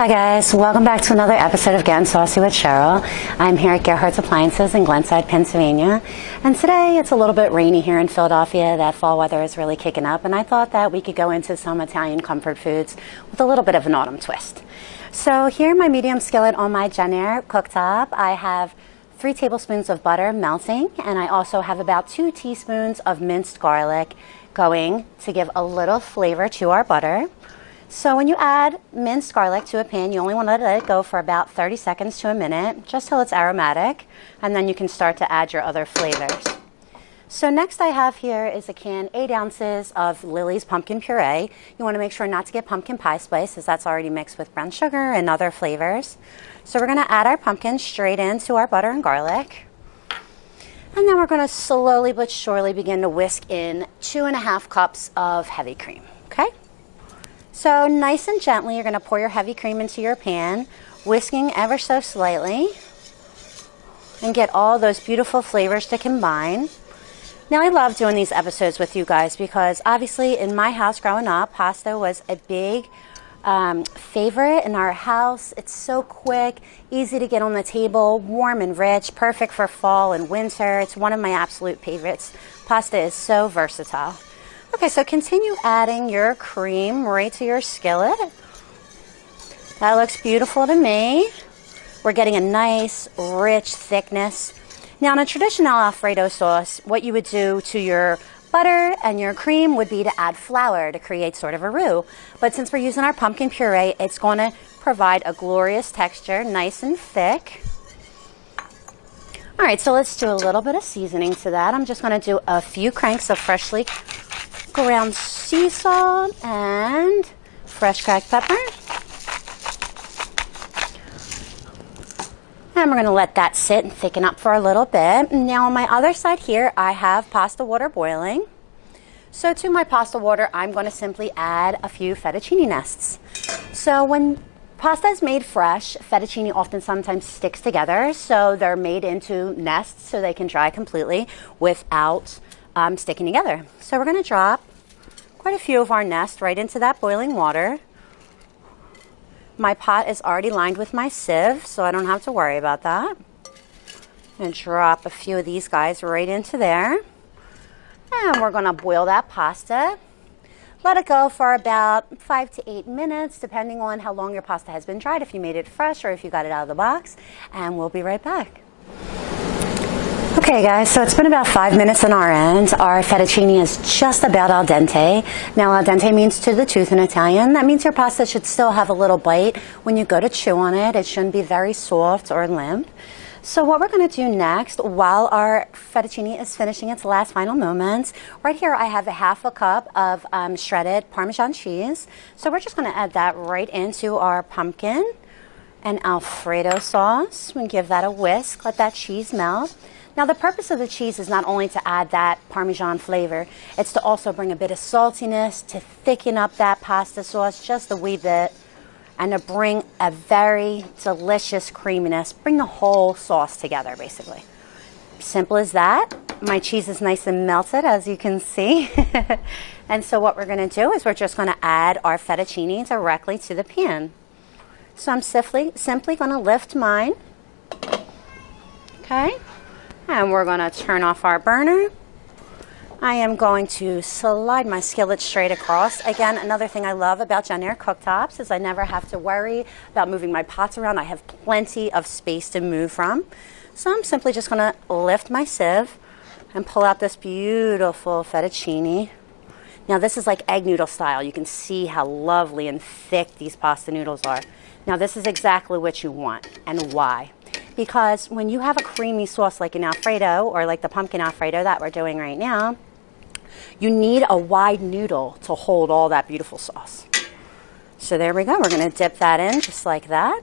Hi guys, welcome back to another episode of Getting Saucy with Cheryl. I'm here at Gerhardt's Appliances in Glenside, Pennsylvania. And today it's a little bit rainy here in Philadelphia. That fall weather is really kicking up, and I thought that we could go into some Italian comfort foods with a little bit of an autumn twist. So here in my medium skillet on my Jenner cooktop, I have 3 tablespoons of butter melting, and I also have about 2 teaspoons of minced garlic going to give a little flavor to our butter. So when you add minced garlic to a pan, you only want to let it go for about 30 seconds to a minute, just till it's aromatic, and then you can start to add your other flavors. So next I have here is a can 8 ounces of Lily's pumpkin puree. You want to make sure not to get pumpkin pie spice, as that's already mixed with brown sugar and other flavors. So we're going to add our pumpkin straight into our butter and garlic. And then we're going to slowly but surely begin to whisk in 2.5 cups of heavy cream, okay? So nice and gently, you're going to pour your heavy cream into your pan, whisking ever so slightly, and get all those beautiful flavors to combine. Now, I love doing these episodes with you guys because obviously in my house growing up, pasta was a big favorite in our house. It's so quick, easy to get on the table, warm and rich, perfect for fall and winter. It's one of my absolute favorites. Pasta is so versatile. Okay, so continue adding your cream right to your skillet. That looks beautiful to me. We're getting a nice, rich thickness. Now, in a traditional Alfredo sauce, what you would do to your butter and your cream would be to add flour to create sort of a roux. But since we're using our pumpkin puree, it's going to provide a glorious texture, nice and thick. All right, so let's do a little bit of seasoning to that. I'm just going to do a few cranks of freshly ground sea salt and fresh cracked pepper. And we're going to let that sit and thicken up for a little bit. Now on my other side here, I have pasta water boiling. So to my pasta water, I'm going to simply add a few fettuccine nests. So when pasta is made fresh, fettuccine often sometimes sticks together, so they're made into nests so they can dry completely without sticking together. So we're going to drop quite a few of our nests right into that boiling water. My pot is already lined with my sieve, so I don't have to worry about that. I'm going to drop a few of these guys right into there. And we're going to boil that pasta. Let it go for about 5 to 8 minutes, depending on how long your pasta has been dried, if you made it fresh or if you got it out of the box. And we'll be right back. Okay guys, so it's been about 5 minutes on our end. Our fettuccine is just about al dente. Now al dente means to the tooth in Italian. That means your pasta should still have a little bite when you go to chew on it. It shouldn't be very soft or limp. So what we're going to do next, while our fettuccine is finishing its last final moments, right here I have a ½ cup of shredded Parmesan cheese. So we're just going to add that right into our pumpkin and Alfredo sauce and give that a whisk, let that cheese melt. Now the purpose of the cheese is not only to add that Parmesan flavor, it's to also bring a bit of saltiness, to thicken up that pasta sauce just a wee bit, and to bring a very delicious creaminess, bring the whole sauce together basically. Simple as that. My cheese is nice and melted, as you can see. And so what we're going to do is we're just going to add our fettuccine directly to the pan. So I'm simply going to lift mine. Okay. And we're going to turn off our burner. I am going to slide my skillet straight across. Again, another thing I love about Jenner cooktops is I never have to worry about moving my pots around. I have plenty of space to move from. So I'm simply just going to lift my sieve and pull out this beautiful fettuccine. Now this is like egg noodle style. You can see how lovely and thick these pasta noodles are. Now this is exactly what you want, and why. Because when you have a creamy sauce like an Alfredo or like the pumpkin Alfredo that we're doing right now, you need a wide noodle to hold all that beautiful sauce. So there we go. We're going to dip that in just like that.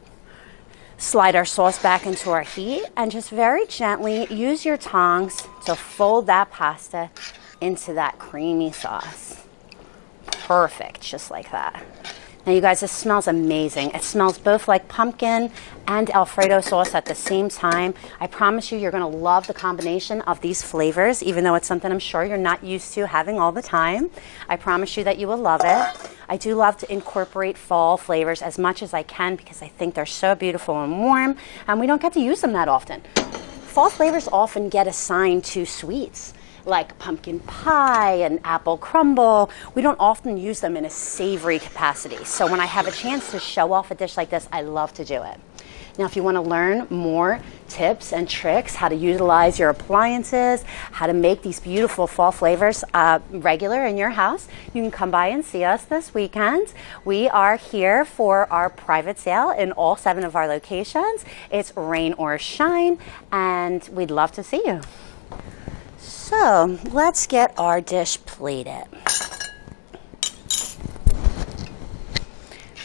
Slide our sauce back into our heat and just very gently use your tongs to fold that pasta into that creamy sauce. Perfect, just like that. Now you guys, this smells amazing. It smells both like pumpkin and Alfredo sauce at the same time. I promise you, you're gonna love the combination of these flavors, even though it's something I'm sure you're not used to having all the time. I promise you that you will love it. I do love to incorporate fall flavors as much as I can because I think they're so beautiful and warm, and we don't get to use them that often. Fall flavors often get assigned to sweets like pumpkin pie and apple crumble. We don't often use them in a savory capacity. So when I have a chance to show off a dish like this, I love to do it. Now, if you want to learn more tips and tricks, how to utilize your appliances, how to make these beautiful fall flavors regular in your house, you can come by and see us this weekend. We are here for our private sale in all 7 of our locations. It's rain or shine, and we'd love to see you. So let's get our dish plated.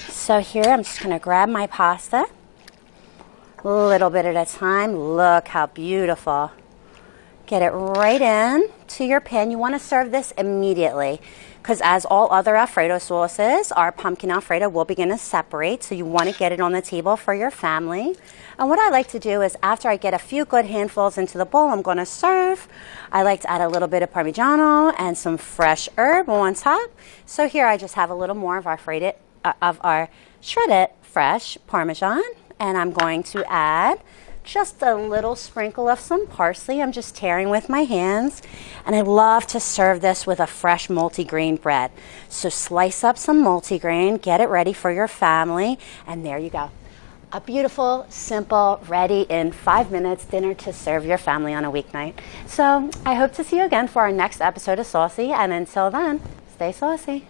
So here I'm just going to grab my pasta, a little bit at a time. Look how beautiful. Get it right in to your pan. You want to serve this immediately because as all other Alfredo sauces, our pumpkin Alfredo will begin to separate. So you want to get it on the table for your family. And what I like to do is after I get a few good handfuls into the bowl, I'm going to serve. I like to add a little bit of Parmigiano and some fresh herb on top. So here I just have a little more of our shredded fresh Parmesan. And I'm going to add just a little sprinkle of some parsley. I'm just tearing with my hands. And I love to serve this with a fresh multigrain bread. So slice up some multigrain, get it ready for your family, and there you go. A beautiful, simple, ready in 5 minutes dinner to serve your family on a weeknight. So I hope to see you again for our next episode of Saucy. And until then, stay saucy.